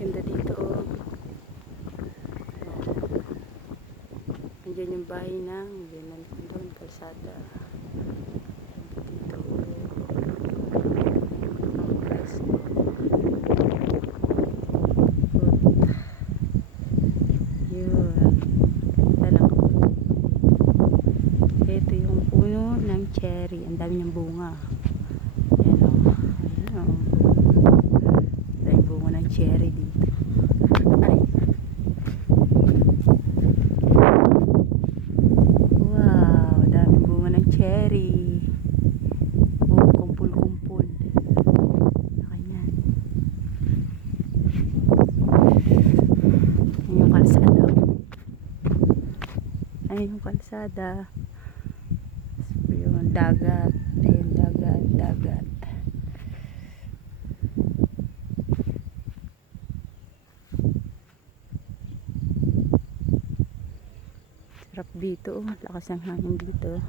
Ganda dito, oh. Nandiyan yung bahay ng doon, kalsada. Dito, guys. Yun. Ganda lang. Ito yung puno ng cherry. Ang dami niyang bunga. Ayan, oh. Ayan, oh. Daming bunga ng cherry dito. Ay. Wow, daming bunga ng cherry. Oh, kumpul-kumpul. Ayan. Ayan yung kalsada. Ayan yung kalsada. Yung dagat. Ayan, dagat. Sarap dito, oh. Lakas ng hangin dito.